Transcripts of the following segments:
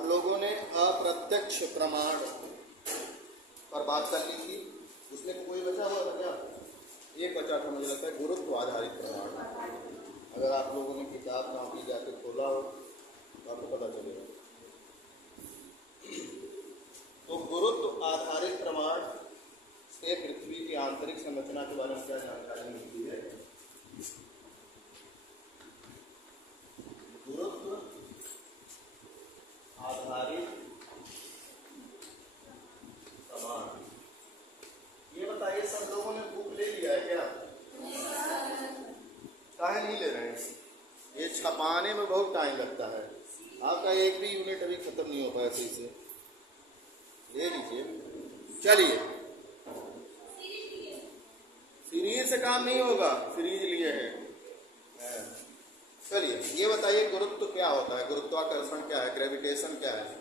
हम लोगों ने अप्रत्यक्ष प्रमाण पर बात कर ली थी। उसमें कोई बचा हुआ था क्या? एक बचा था मुझे लगता है, गुरुत्व आधारित प्रमाण। अगर आप लोगों ने किताब कॉपी जाके खोला हो तो आपको पता चलेगा। तो गुरुत्व आधारित प्रमाण से पृथ्वी की आंतरिक संरचना के बारे में क्या जानकारी मिलती है? गुरुत्व आधारित प्रमाण, ये बताइए सब लोगों ने बुक ले लिया है क्या? काहे नहीं ले रहे हैं? ये छपाने में बहुत टाइम लगता है। आपका एक भी यूनिट अभी खत्म नहीं हो पाया सही से। ले लीजिए। चलिए, सीरीज से काम नहीं होगा, सीरीज लिए हैं। चलिए ये बताइए गुरुत्व क्या होता है, गुरुत्वाकर्षण क्या है, ग्रेविटेशन क्या है?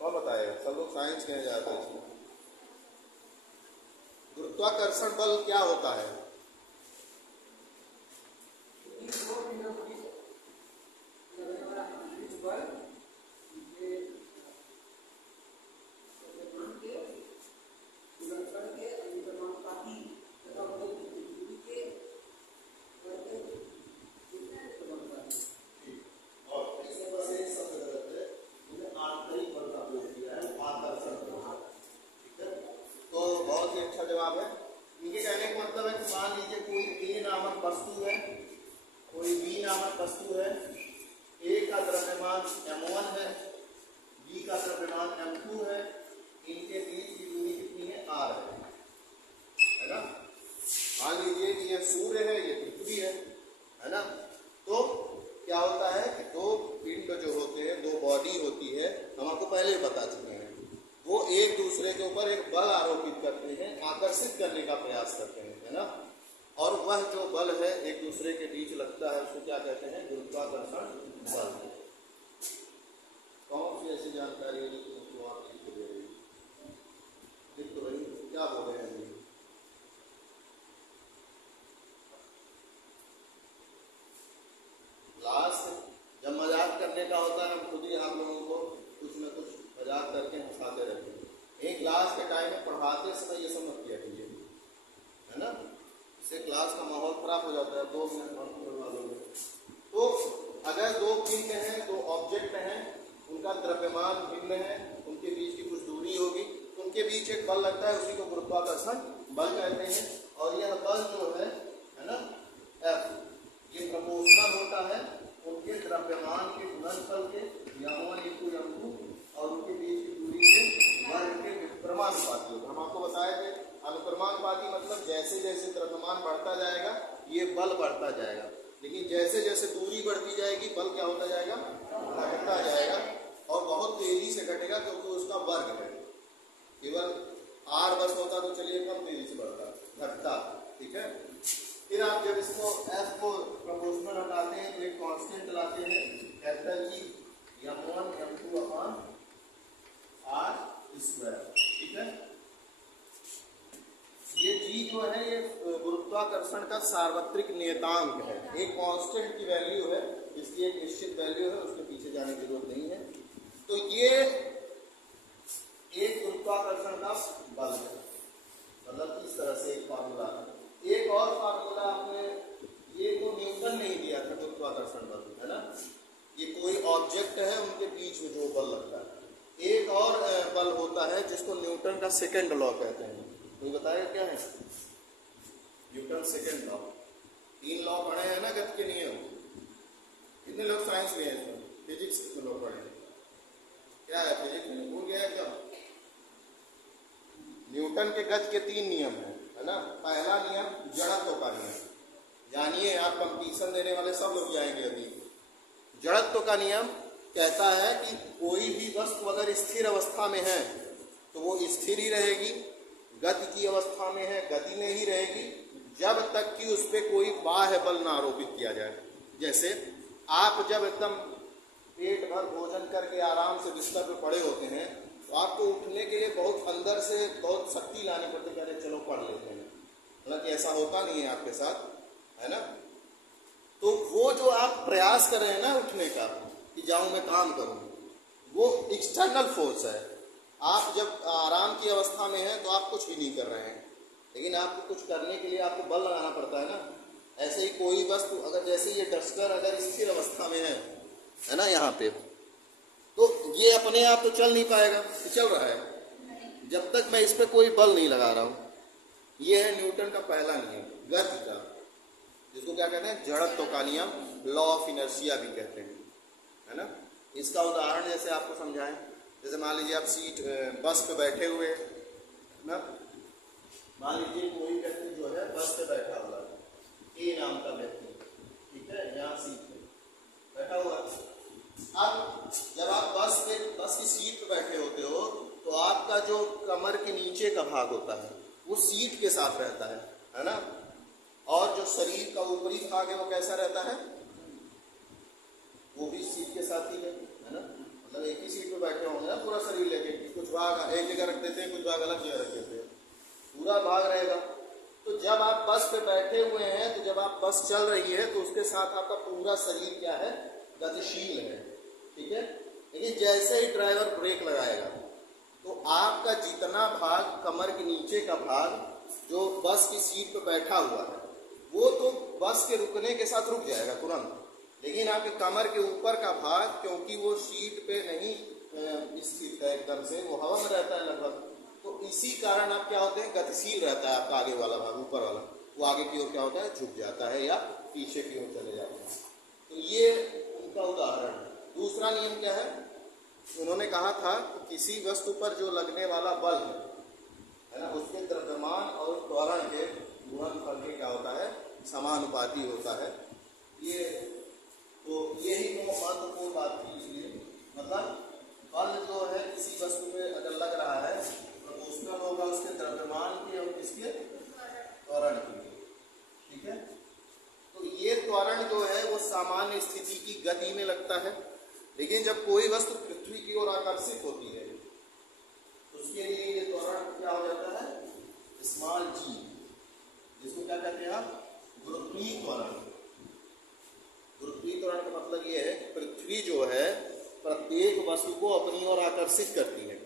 कौन बताएगा? सब लोग साइंस के जाते हैं। गुरुत्वाकर्षण बल क्या होता है? गुरुत्वाकर्षण का सार्वत्रिक नियतांक है, एक कांस्टेंट की वैल्यू है, इसकी एक निश्चित वैल्यू है, उसके पीछे जाने की जरूरत नहीं है। तो ये एक गुरुत्वाकर्षण का बल है, मतलब इस तरह से एक फार्मूला है। एक और फार्मूला आपने, ये तो न्यूटन ने ही दिया था गुरुत्वाकर्षण बल, है ना? ये कोई ऑब्जेक्ट है, उनके बीच में जो बल लगता है। एक और बल होता है जिसको न्यूटन का सेकंड लॉ कहते हैं। कोई बताएगा क्या है न्यूटन सेकंड लॉ? 3 लॉ पढ़े हैं ना गति के नियम। कितने लोग साइंस में हैं? फिजिक्स कितने लोग पढ़े हैं? क्या है फिजिक्स में? भूल गया क्या? न्यूटन के गति के 3 नियम है ना? पहला नियम जड़त्व का नियम, जानिए आप कंपटीशन देने वाले सब लोग जाएंगे अभी। जड़त्व का नियम कहता है कि कोई भी वस्तु अगर स्थिर अवस्था में है तो वो स्थिर ही रहेगी, गति की अवस्था में है गति में ही रहेगी, जब तक कि उस पर कोई बाह्य बल ना आरोपित किया जाए। जैसे आप जब एकदम पेट भर भोजन करके आराम से बिस्तर पर पड़े होते हैं तो आपको उठने के लिए बहुत अंदर से बहुत शक्ति लानी पड़ती है, चलो पढ़ लेते हैं। हालांकि ऐसा होता नहीं है आपके साथ, है ना? तो वो जो आप प्रयास कर रहे हैं ना उठने का कि जाऊं मैं काम करूं, वो एक्सटर्नल फोर्स है। आप जब आराम की अवस्था में हैं तो आप कुछ भी नहीं कर रहे हैं, लेकिन आपको कुछ करने के लिए आपको बल लगाना पड़ता है ना। ऐसे ही कोई वस्तु अगर जैसे ये डस्टर अगर स्थिर अवस्था में है ना यहाँ पे, तो ये अपने आप तो चल नहीं पाएगा, चल रहा है जब तक मैं इस पर कोई बल नहीं लगा रहा हूँ। ये है न्यूटन का पहला नियम गति का, जिसको क्या कहते हैं, जड़त्व का नियम, लॉ ऑफ इनर्शिया भी कहते हैं, है ना। इसका उदाहरण जैसे आपको समझाएं, जैसे मान लीजिए आप सीट बस पे बैठे हुए ना, मान लीजिए कोई व्यक्ति जो है बस पे बैठा हुआ है, ए नाम का व्यक्ति, ठीक है, यहाँ सीट पे बैठा हुआ है। अब जब आप बस की सीट पे बैठे होते हो तो आपका जो कमर के नीचे का भाग होता है वो सीट के साथ रहता है ना, और जो शरीर का ऊपरी भाग है वो कैसा रहता है, वो भी सीट के साथ ही है ना। मतलब एक ही सीट पे बैठे होंगे ना पूरा शरीर लेके, कुछ भाग एक जगह रख देते हैं, कुछ भाग अलग जगह रख देते हैं, पूरा भाग रहेगा। तो जब आप बस पे बैठे हुए हैं, तो जब आप बस चल रही है तो उसके साथ आपका पूरा शरीर क्या है, गतिशील है, ठीक है। लेकिन जैसे ही ड्राइवर ब्रेक लगाएगा तो आपका जितना भाग कमर के नीचे का भाग जो बस की सीट पे बैठा हुआ है वो तो बस के रुकने के साथ रुक जाएगा तुरंत, लेकिन आपके कमर के ऊपर का भाग, क्योंकि वो सीट पे नहीं स्थित है एकदम से, वो हवा में रहता है लगभग, तो इसी कारण आप क्या होते हैं, गतिशील रहता है आपका आगे वाला भाग, ऊपर वाला वो आगे की ओर क्या होता है, झुक जाता है या पीछे की ओर चले जाते हैं। तो ये उनका उदाहरण है। दूसरा नियम क्या है, उन्होंने कहा था कि किसी वस्तु पर जो लगने वाला बल है ना, उसके द्रव्यमान और त्वरण के गुणनफल के क्या होता है, समानुपाती होता है। ये तो यही तो महत्वपूर्ण बात थी। इसलिए मतलब बल जो है किसी वस्तु पे अगर लग रहा है प्रोपोर्शनल होगा उसके द्रव्यमान के और किसके, त्वरण के, ठीक है। तो ये त्वरण जो है वो सामान्य स्थिति की गति में लगता है, लेकिन जब कोई वस्तु पृथ्वी की ओर आकर्षित होती है तो उसके लिए ये त्वरण क्या हो जाता है, स्मॉल जी, जिसको क्या कहते हैं आप, गुरुत्वीय त्वरण। गुरुत्वीय त्वरण का मतलब ये है कि पृथ्वी जो है प्रत्येक वस्तु को अपनी ओर आकर्षित करती है।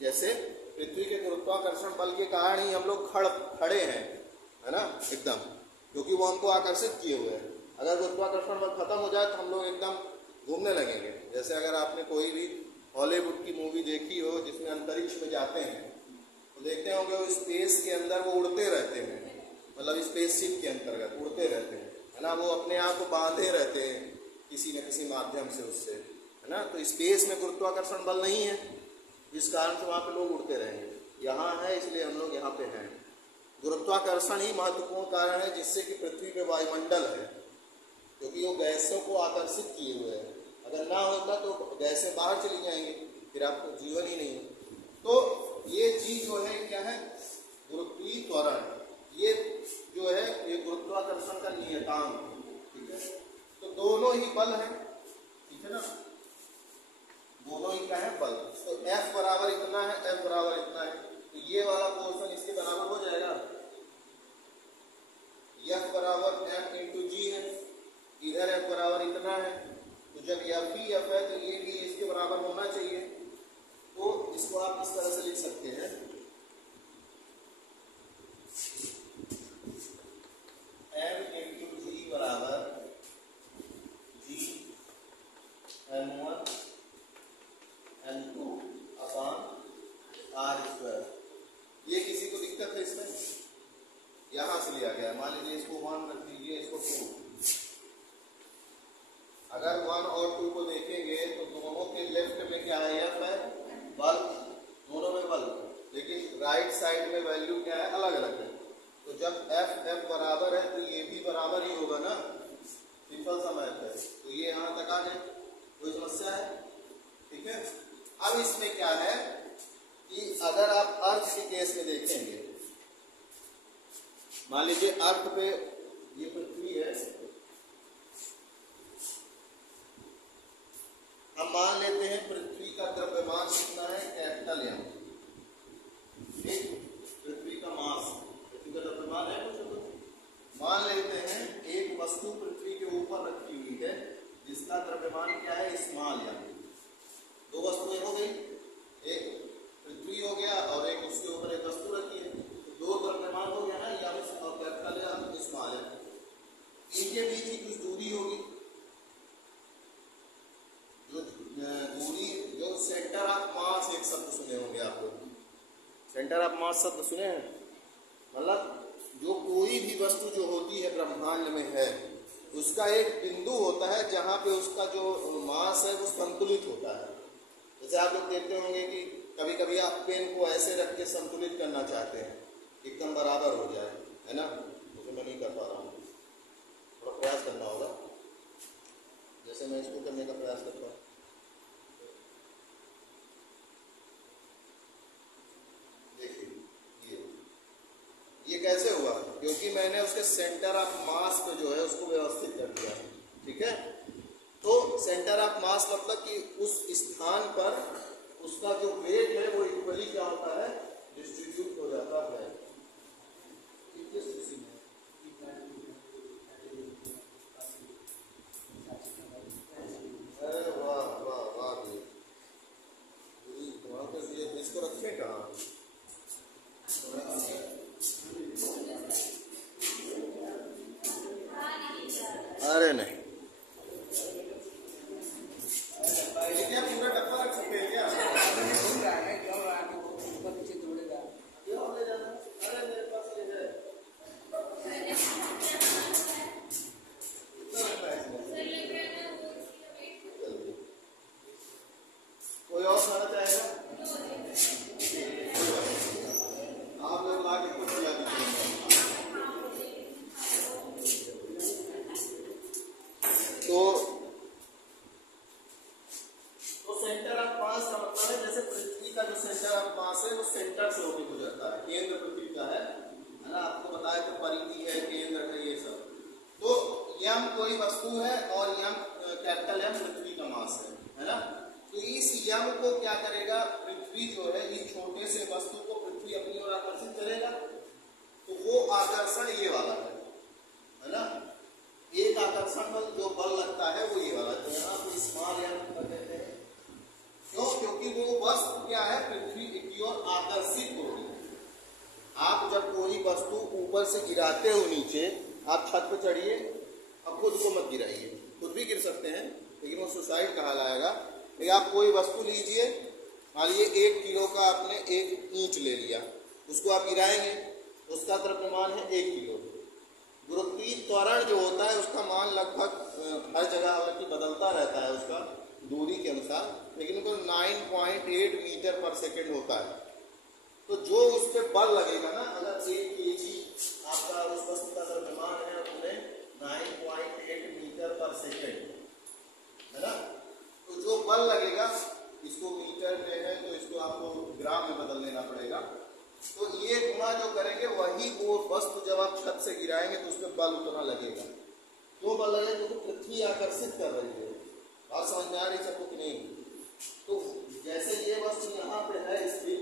जैसे पृथ्वी के गुरुत्वाकर्षण बल के कारण ही हम लोग खड़े हैं, है ना, एकदम, क्योंकि वो हमको आकर्षित किए हुए हैं। अगर गुरुत्वाकर्षण बल खत्म हो जाए तो हम लोग एकदम घूमने लगेंगे। जैसे अगर आपने कोई भी हॉलीवुड की मूवी देखी हो जिसमें अंतरिक्ष में जाते हैं तो देखते होंगे वो स्पेस के अंदर वो उड़ते रहते हैं, मतलब स्पेसशिप के अंतर्गत उड़ते रहते हैं, है ना, वो अपने आप को बांधे रहते हैं किसी न किसी माध्यम से उससे, है ना। तो स्पेस में गुरुत्वाकर्षण बल नहीं है, जिस कारण से वहाँ पे लोग उड़ते रहेंगे। यहाँ है इसलिए हम लोग यहाँ पे हैं। गुरुत्वाकर्षण ही महत्वपूर्ण कारण है जिससे कि पृथ्वी पे वायुमंडल है, क्योंकि वो गैसों को आकर्षित किए हुए है। अगर ना होता तो गैसें बाहर चली जाएंगी, फिर आपको जीवन ही नहीं है। तो ये चीज जो है क्या है, गुरुत्वीय त्वरण, ये जो है ये गुरुत्वाकर्षण का नियतांक, ठीक है। तो दोनों ही बल है, ठीक है ना, दोनों ही क्या है, बल। तो F बराबर इतना है, F बराबर इतना है, तो ये वाला पोर्शन इसके बराबर हो जाएगा। F बराबर F इंटू जी है, इधर F बराबर इतना है, तो जब F ही F है तो ये भी इसके बराबर होना चाहिए। तो इसको आप इस तरह से लिख सकते हैं, M इंटू जी बराबर G M1 N2 upon R square. ये किसी को दिक्कत है इसमें, यहां से लिया गया है। मान लीजिए इसको 1 रख दीजिए, इसको 2। अगर 1 और 2 को देखेंगे तो दोनों के लेफ्ट में क्या है, F है, बल, दोनों में बल, लेकिन राइट साइड में वैल्यू क्या है, अलग अलग है। तो जब F बराबर है तो ये भी बराबर ही होगा ना, सिंपल सा मैथ है। तो ये यहां तक आ गए, कोई समस्या है, ठीक है। अब इसमें क्या है कि अगर आप अर्थ के केस में देखेंगे, मान लीजिए अर्थ पे ये पृथ्वी है, हम मान लेते हैं पृथ्वी का द्रव्यमान कितना है, कैपिटल M, ठीक, पृथ्वी का मास, पृथ्वी का द्रव्यमान है कुछ, मान लेते हैं एक वस्तु पृथ्वी के ऊपर रखी हुई है जिसका द्रव्यमान क्या है, स्मॉल M, दो वस्तुएं हो गई, एक पृथ्वी हो गया और एक उसके ऊपर एक वस्तु रखी है, तो दो द्रव्यमान हो गया ना, या कैपिटल या स्मॉल है, इनके बीच की कुछ दूरी होगी, जो दूरी, जो सेंटर ऑफ मास, एक शब्द सुने होंगे आप लोग, सेंटर ऑफ मास शब्द सुने हैं, मतलब जो कोई भी वस्तु जो होती है ब्रह्मांड में है, उसका एक बिंदु होता है जहाँ पे उसका जो मास है वो संतुलित होता है। जैसे आप लोग देखते होंगे कि कभी कभी आप पेन को ऐसे रख के संतुलित करना चाहते हैं, एकदम बराबर हो जाए, है ना, तो मैं नहीं कर पा रहा हूँ, थोड़ा प्रयास करना होगा, जैसे मैं इसको करने का प्रयास करता हूँ। देखिए ये कैसे हुआ, क्योंकि मैंने उसके सेंटर ऑफ मास पे जो है उसको व्यवस्थित कर दिया, ठीक है। तो सेंटर ऑफ मास मतलब कि उस स्थान पर उसका जो वेट है वो इक्वली क्या होता है, डिस्ट्रीब्यूट हो जाता है। अरे वाह वाह वाह, इसको रखे कहाँ, अरे नहीं, क्या पूरा डब्बा रख सकते हैं क्या? अरे मेरे पास ये है, कोई और खाना चाहेगा? आप लोग ला के कुछ दिया दीजिए। तो सेंटर ऑफ मास का मतलब है, जैसे पृथ्वी का जो सेंटर ऑफ मास है वो सेंटर से होकर गुजरता है, केंद्र पृथ्वी का है ना, आपको बताया कि परिधि है, केंद्र है, ये सब। तो यम कोई वस्तु है और यम कैपिटल एम पृथ्वी का मास है ना। तो इस यम को क्या करेगा, पृथ्वी जो है इस छोटे से वस्तु को पृथ्वी अपनी ओर आकर्षित करेगा, तो वो आकर्षण ये वाला है ना, एक आकर्षण बल जो बल लगता है वो ये वाला, तो यहाँ पे स्मॉल यम कहते हैं, क्यों, क्योंकि वो वस्तु क्या है, पृथ्वी की ओर आकर्षित होगी। आप जब कोई वस्तु ऊपर से गिराते हो नीचे, आप छत पे चढ़िए, अब खुद को मत गिराइए, खुद भी गिर सकते हैं लेकिन वो सुसाइड कहा जाएगा। लेकिन आप कोई वस्तु लीजिए, मान लीजिए 1 किलो का आपने एक ईंट ले लिया, उसको आप गिराएंगे, उसका द्रव्यमान है 1 किलो। गुरुत्वीय त्वरण जो होता है उसका मान लगभग हर जगह हालांकि बदलता रहता है उसका दूरी के अनुसार, लेकिन वो 9.8 मीटर पर सेकेंड होता है। तो जो उस पर बल लगेगा ना, अगर 1 केजी आपका उस वस्तु का द्रव्यमान है और उन्हें 9.8 मीटर पर सेकेंड है ना, तो जो बल लगेगा, इसको मीटर में है तो इसको आपको ग्राम में बदल लेना पड़ेगा, तो ये गुणा जो करेंगे वही वो वस्तु जब आप छत से गिराएंगे तो उसमें बल उतना लगेगा। क्यों बल लगेगा, क्योंकि पृथ्वी आकर्षित कर रही है। और समझ में आ रही सबको कि नहीं? तो जैसे ये वस्तु यहाँ पे है स्थिर,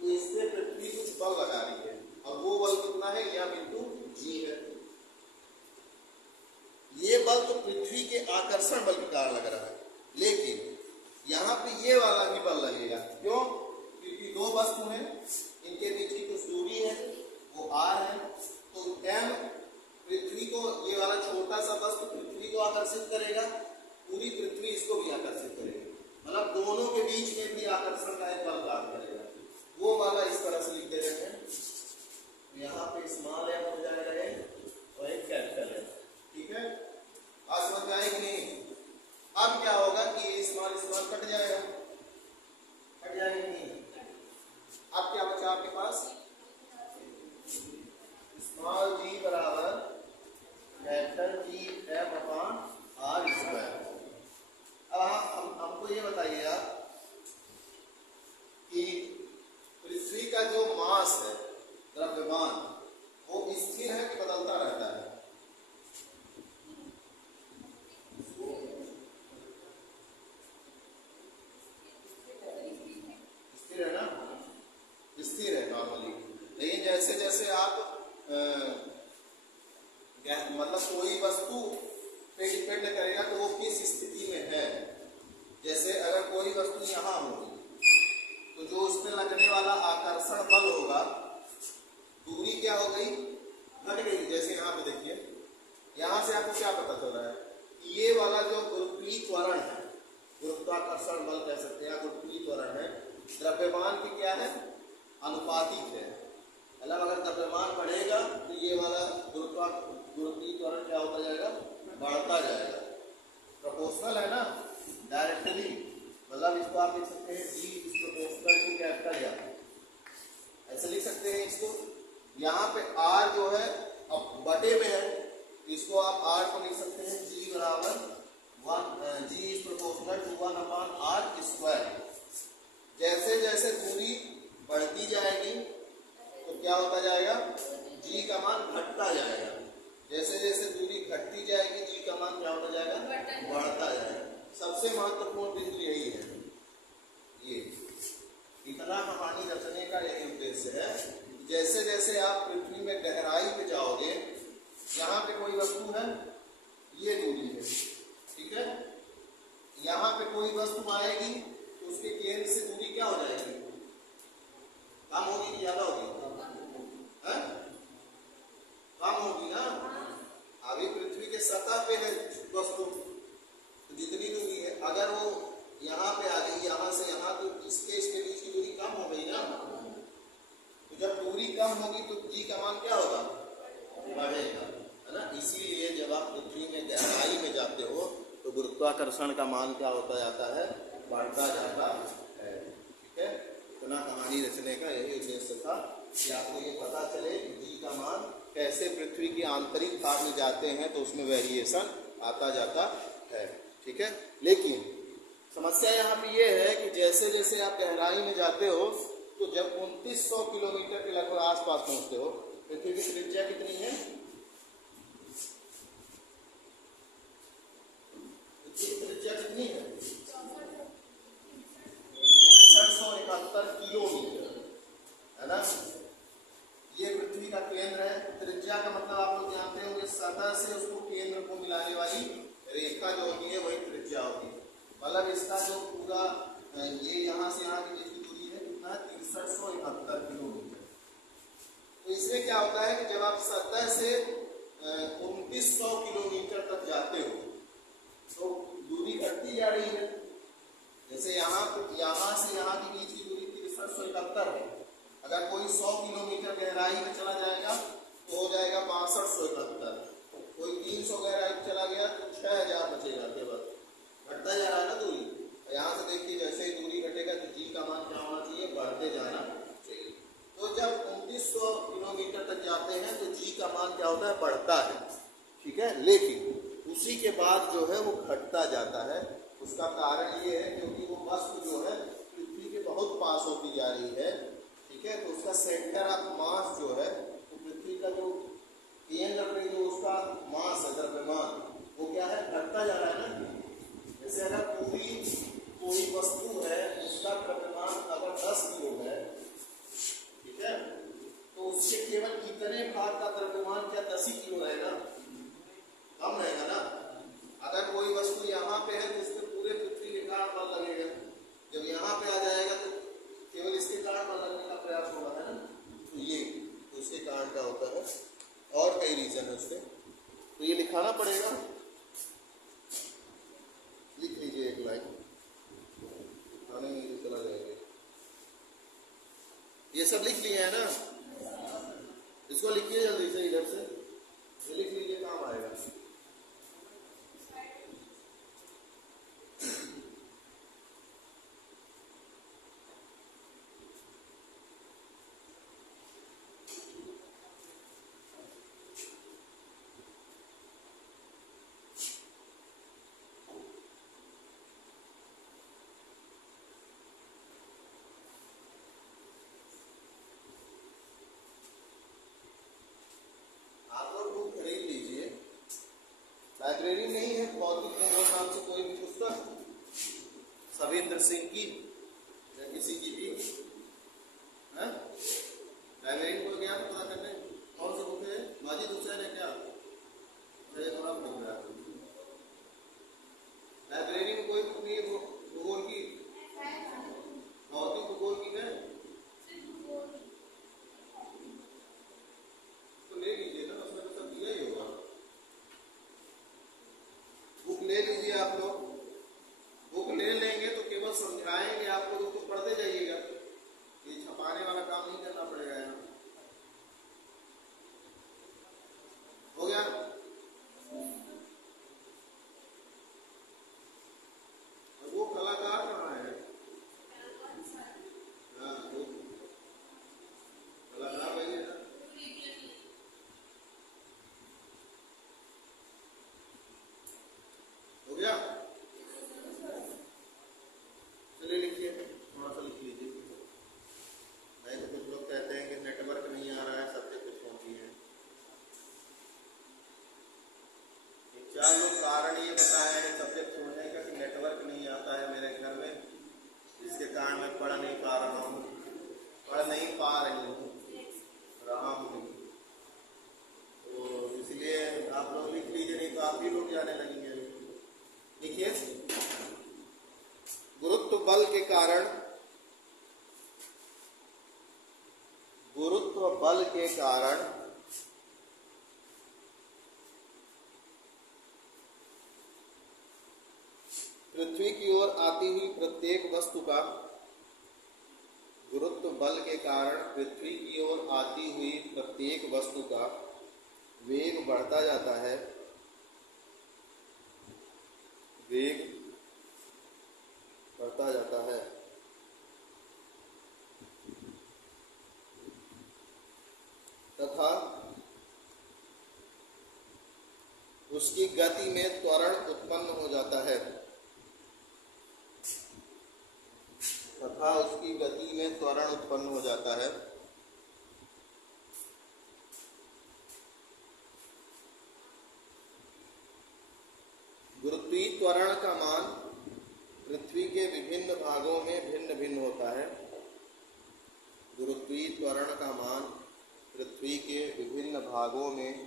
तो इस पे पृथ्वी कुछ बल लगा रही है, और वो बल कितना है, यम इंटू जी है। ये बल तो पृथ्वी के आकर्षण बल के कारण लग रहा है, लेकिन यहाँ पे ये वाला भी बल लगेगा। क्यों? क्योंकि दो वस्तु हैं, इनके बीच की कुछ दूरी है, वो आर है, तो एम पृथ्वी को, ये वाला छोटा सा वस्तु पृथ्वी को आकर्षित करेगा, पूरी पृथ्वी इसको भी आकर्षित करेगी, मतलब दोनों के बीच में भी आकर्षण का एक बल काम करेगा। वो वाला इस तरह से लिख दे रहे हैं, यहाँ पे स्मॉल एम हो जाएगा और एक कैपिटल है, ठीक है। आज समझ में आएगी नहीं? अब क्या होगा कि स्मॉल स्मॉल कट जाएगा, कट जाएगा नहीं। अब क्या बचा आपके पास, स्मॉल जी बराबर capital G M upon R square. अब हमको ये बताइए आप कि पृथ्वी का जो मास है, द्रव्यमान, वो स्थिर है कि बदलता रहता है? स्थिर है ना, स्थिर है नॉर्मली। लेकिन जैसे जैसे आप मतलब कोई वस्तु पे डिपेंड करेगा कि वो किस स्थिति में है, जैसे अगर कोई वस्तु यहाँ होगी तो जो उस पर लगने वाला आकर्षण बल होगा, दूरी क्या हो गई, घट गई। जैसे यहाँ पे देखिए, यहाँ से आपको क्या पता चल रहा है, ये वाला जो गुरुत्वीय त्वरण है, गुरुत्वाकर्षण बल कह सकते हैं, गुरुत्वीय त्वरण है, द्रव्यमान की क्या है, अनुपातिक है। मतलब अगर द्रव्यमान बढ़ेगा तो ये वाला गुरुत्वीय त्वरण क्या होता जाएगा, बढ़ता जाएगा। प्रोपोर्शनल है ना, डायरेक्टली। मतलब इसको आप लिख सकते हैं जी इज प्रोपोर्शनल टू कैपिटल या, ऐसे लिख सकते हैं इसको। यहाँ पे आर जो है अब बटे में है, इसको आप आर को लिख सकते हैं जी बराबर 1, जी इज प्रोपोर्शनल टू 1/r²। जैसे जैसे दूरी बढ़ती जाएगी तो क्या होता जाएगा, जी का मान घटता जाएगा। जैसे जैसे दूरी घटती जाएगी जी का मान क्या होता जाएगा, बढ़ता जाएगा। सबसे महत्वपूर्ण बिंदु यही है, ये इतना कहानी रचने का यही उद्देश्य है। जैसे जैसे आप पृथ्वी में गहराई पे जाओगे, यहाँ पे कोई वस्तु है, ये दूरी है, ठीक है, यहाँ पे कोई वस्तु आएगी तो उसके केंद्र से दूरी क्या हो जाएगी, कम होगी कि ज्यादा होगी, कम होगी ना। अभी पृथ्वी के सतह पे है वस्तु, तो जितनी दूरी है, अगर वो यहाँ पे आ गई, यहाँ से यहाँ, तो इसके बीच की दूरी कम हो गई ना। तो जब दूरी कम होगी तो जी का मान क्या होगा, बढ़ेगा, है ना। इसीलिए जब आप पृथ्वी में गहराई में जाते हो तो गुरुत्वाकर्षण का मान क्या होता जाता है, बढ़ता जाता है, ठीक है। इतना कहानी रचने का यही उद्देश्य था कि आपको ये पता चले कि जी का मान कैसे पृथ्वी के आंतरिक भाग में जाते हैं तो उसमें वेरिएशन आता जाता है, ठीक है। लेकिन समस्या यहाँ पे ये है कि जैसे जैसे आप गहराई में जाते हो तो जब 2900 किलोमीटर के लगभग आसपास पहुंचते हो, पृथ्वी की त्रिज्या कितनी है, त्रिज्या कितनी है, 671 किलोमीटर, है ना। ये पृथ्वी का केंद्र है। त्रिज्या का मतलब आप लोग जानते होंगे, सतह से उसको केंद्र को मिलाने वाली रेखा जो होती है वही त्रिज्या होती है। मतलब इसका जो पूरा ये यहाँ से यहाँ की जितनी दूरी है कितना, 6371 किलोमीटर। तो इसमें क्या होता है कि जब आप सतह से 2900 किलोमीटर तक जाते हो तो दूरी घटती जा रही है। जैसे यहाँ से यहाँ के बीच की दूरी 6371 है। अगर कोई 100 किलोमीटर गहराई में चला जाएगा तो हो जाएगा 6271। कोई 300 गहराई में चला गया तो 6000 बचेगा, केवल घटता जा रहा है ना दूरी। यहाँ से देखिए जैसे ही दूरी घटेगा तो जी का मान क्या होना चाहिए, बढ़ते जाना चाहिए। तो जब 2900 किलोमीटर तक जाते हैं तो जी का मान क्या होता है, बढ़ता है, ठीक है। लेकिन उसी के बाद जो है वो घटता जाता है। उसका कारण ये है क्योंकि वो वस्तु जो है पृथ्वी के बहुत पास होती जा रही है, ठीक है। तो उसका सेंटर ऑफ मास जो है, तो पृथ्वी का जो केंद्र पे जो उसका मास है, द्रव्यमान, वो क्या है, घटता जा रहा है ना। जैसे अगर पूरी कोई वस्तु है, उसका द्रव्यमान अगर 10 किलो है, ठीक है, तो उसके केवल कितने भाग का द्रव्यमान क्या 10 ही किलो रहेगा, कम रहेगा ना। अगर कोई वस्तु यहाँ पे है तो उसके पूरे पृथ्वी के कारण बल लगेगा। जब यहाँ पे आ जाएगा तो केवल इसके कारण बल लगने का प्रयास होगा, है ना। तो ये उसके कारण क्या होता है, और कई रीजन है उसके, तो ये लिखाना पड़ेगा। लिख लीजिए एक लाइन, खाने में चला जाएगा। ये सब लिख लिए है ना, इसको लिखिए जल्दी से, इधर से लिख लीजिए, काम आएगा। लाइब्रेरी नहीं है, भौतिक भूगोल नाम से कोई भी पुस्तक, सवेंद्र सिंह की या किसी की भी, लाइब्रेरी को गया तो पता करने कौन सी बुक है, माजिद हुसैन है क्या, मुझे थोड़ा बुक रहा है। लाइब्रेरी में कोई बुक नहीं है, कारण ये बताया है सब्जेक्ट छोड़ने का कि नेटवर्क नहीं आता है मेरे घर में, जिसके कारण मैं पढ़ नहीं पा रहा हूँ, पढ़ नहीं पा रही हूँ, रहा हूँ। तो इसलिए आप लोग लिख लीजिए, नहीं तो आप भी लोग जाने लगेंगे। देखिए, गुरुत्व बल के कारण, गुरुत्व बल के कारण पृथ्वी की ओर आती हुई प्रत्येक वस्तु का, गुरुत्व बल के कारण पृथ्वी की ओर आती हुई प्रत्येक वस्तु का वेग बढ़ता जाता है, वेग बढ़ता जाता है तथा उसकी गति में त्वरण उत्पन्न हो जाता है, तथा उसकी गति में त्वरण उत्पन्न हो जाता है। गुरुत्वीय त्वरण का मान पृथ्वी के विभिन्न भागों में भिन्न भिन्न होता है। गुरुत्वीय त्वरण का मान पृथ्वी के विभिन्न भागों में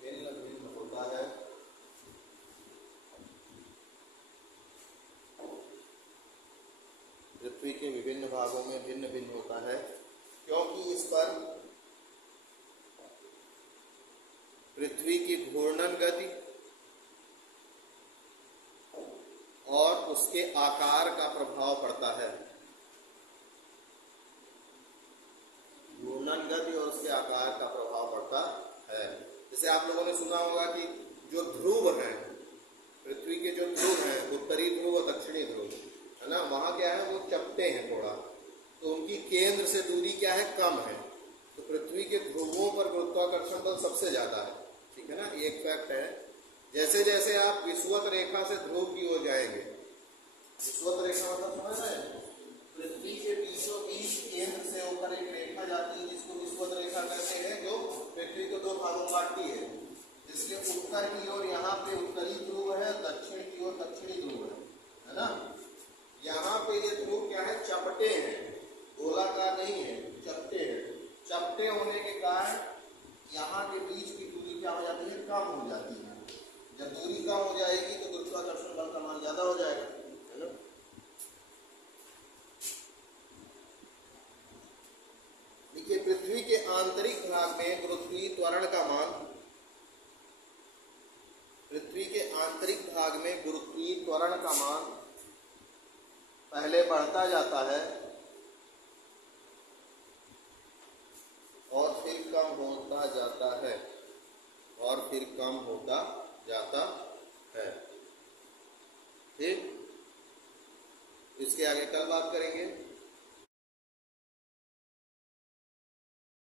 भिन्न भिन्न होता है। पृथ्वी के विभिन्न भागों में भिन्न भिन्न होता है क्योंकि इस पर पृथ्वी की घूर्णन गति और उसके आकार का प्रभाव पड़ता है। घूर्णन गति और उसके आकार का प्रभाव पड़ता है। जैसे आप लोगों ने सुना होगा कि जो ध्रुव हैं, पृथ्वी के जो ध्रुव हैं, उत्तरी ध्रुव और दक्षिणी ध्रुव, है ना, वहाँ क्या है, वो चपटे हैं थोड़ा, तो उनकी केंद्र से दूरी क्या है, कम है। तो पृथ्वी के ध्रुवों पर गुरुत्वाकर्षण बल सबसे ज्यादा है, ठीक है ना, ये एक फैक्ट है। जैसे जैसे आप विषुवत रेखा से ध्रुव की ओर जाएंगे, विषुवत रेखा मतलब समझ रहे हैं, पृथ्वी के बीचों बीच केंद्र से ऊपर एक रेखा जाती है जिसको विषुवत रेखा कहते हैं, जो पृथ्वी को दो भागों में बांटती है। जिसके उत्तर की ओर यहाँ पे उत्तरी ध्रुव है, दक्षिण की ओर दक्षिणी ध्रुव है ना। यहाँ पे ये ध्रुव क्या है, चपटे हैं, गोलाकार नहीं है, चपटे हैं। चपटे होने के कारण यहाँ के बीच की दूरी क्या हो जाती है, कम हो जाती है। जब दूरी कम हो जाएगी तो गुरुत्वाकर्षण बल का मान ज्यादा हो जाएगा, है ना। देखिए, पृथ्वी के आंतरिक भाग में गुरुत्वीय त्वरण का मान, पृथ्वी के आंतरिक भाग में गुरुत्वीय त्वरण का मान पहले बढ़ता जाता है और फिर कम होता जाता है, और फिर कम होता जाता है। ठीक, इसके आगे कल बात करेंगे।